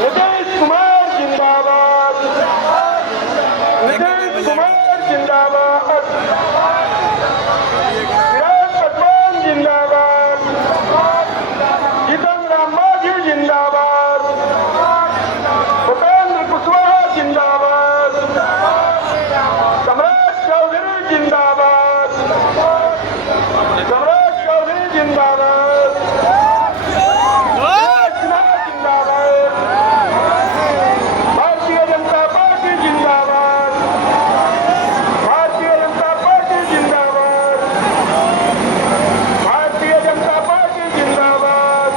नीतीश कुमार जिंदाबाद, नीतीश कुमार जिंदाबाद, चिराग पासवान जिंदाबाद, जीतन राम मांझी जिंदाबाद, भूपेंद्र कुशवाहा जिंदाबाद, सम्राट चौधरी जिंदाबाद, सम्राट चौधरी जिंदाबाद, जिंदाबाद, भारतीय जनता पार्टी जिंदाबाद, भारतीय जनता पार्टी जिंदाबाद, भारतीय जनता पार्टी जिंदाबाद,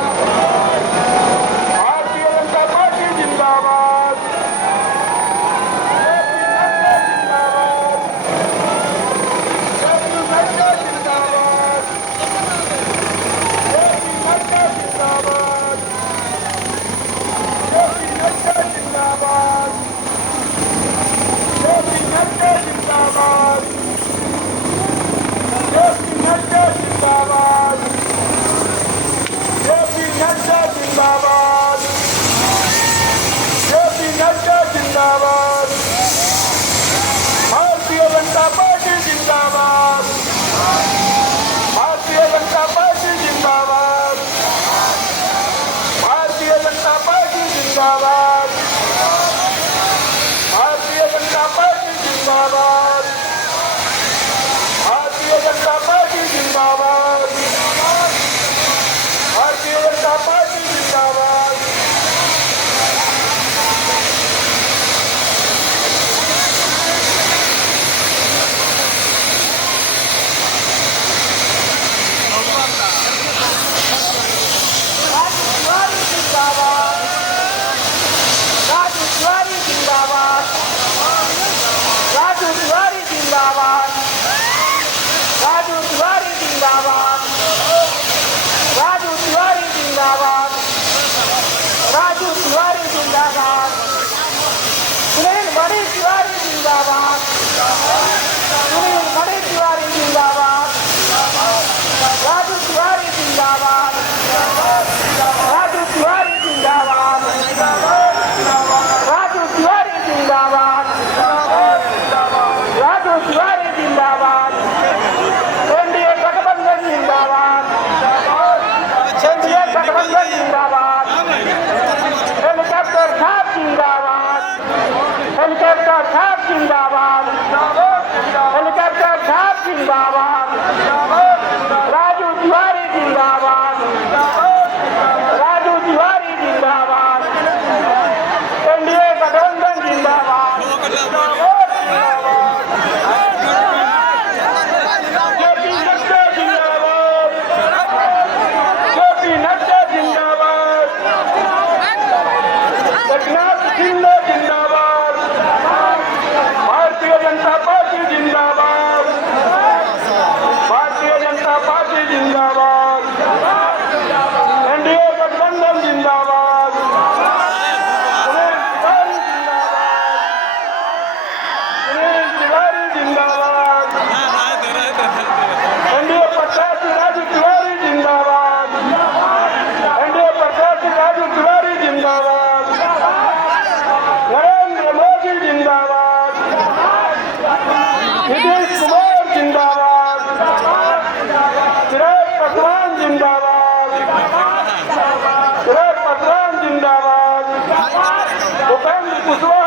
भारतीय जनता पार्टी जिंदाबाद, भारतीय जनता पार्टी जिंदाबाद, भारतीय जनता पार्टी जिंदाबाद, भारतीय जनता पार्टी जिंदाबाद, भारतीय जनता पार्टी जिंदाबाद, भारतीय जनता पार्टी जिंदाबाद, भारतीय जनता पार्टी जिंदाबाद, राजू तिवारी जिंदाबाद, राजू तिवारी जिंदाबाद, राजू तिवारी जिंदाबाद, राजू तिवारी जिंदाबाद, राजू तिवारी जिंदाबाद, सुनील बड़ी तिवारी जिंदाबाद, सुनील बड़ी तिवारी जिंदाबाद, राजू तिवारी जिंदाबाद, राजू तिवारी जिंदाबाद, राजू तिवारी जिंदाबाद, राजू तिवारी जिंदाबाद, एनडीए गठबंधन जिंदाबाद, एनडीए गठबंधन जिंदाबाद, हेलीकॉप्टर साहब जिंदाबाद, हेलीकॉप्टर साहब जिंदाबाद, हेलीकॉप्टर साहब जिंदाबाद, राजू तिवारी जिंदाबाद, राजू तिवारी जिंदाबाद, एनडीए गठबंधन जिंदाबाद, जेपी नड्डा जिंदाबाद, जेपी नड्डा जिंदाबाद, एकनाथ शिंदे जिंदाबाद, भारतीय जनता पार्टी जिंदाबाद, भारतीय जनता पार्टी जिंदाबाद, एनडीए गठबंधन जिंदाबाद, सुनील तिवारी जिंदाबाद, एनडीए प्रत्याशी राजू तिवारी जिंदाबाद, एनडीए प्रत्याशी राजू तिवारी जिंदाबाद, नरेंद्र मोदी जिंदाबाद, नीतीश कुमार जिंदाबाद, चिराग पासवान जिंदाबाद, चिराग पासवान जिंदाबाद, भूपेंद्र कुशवाहा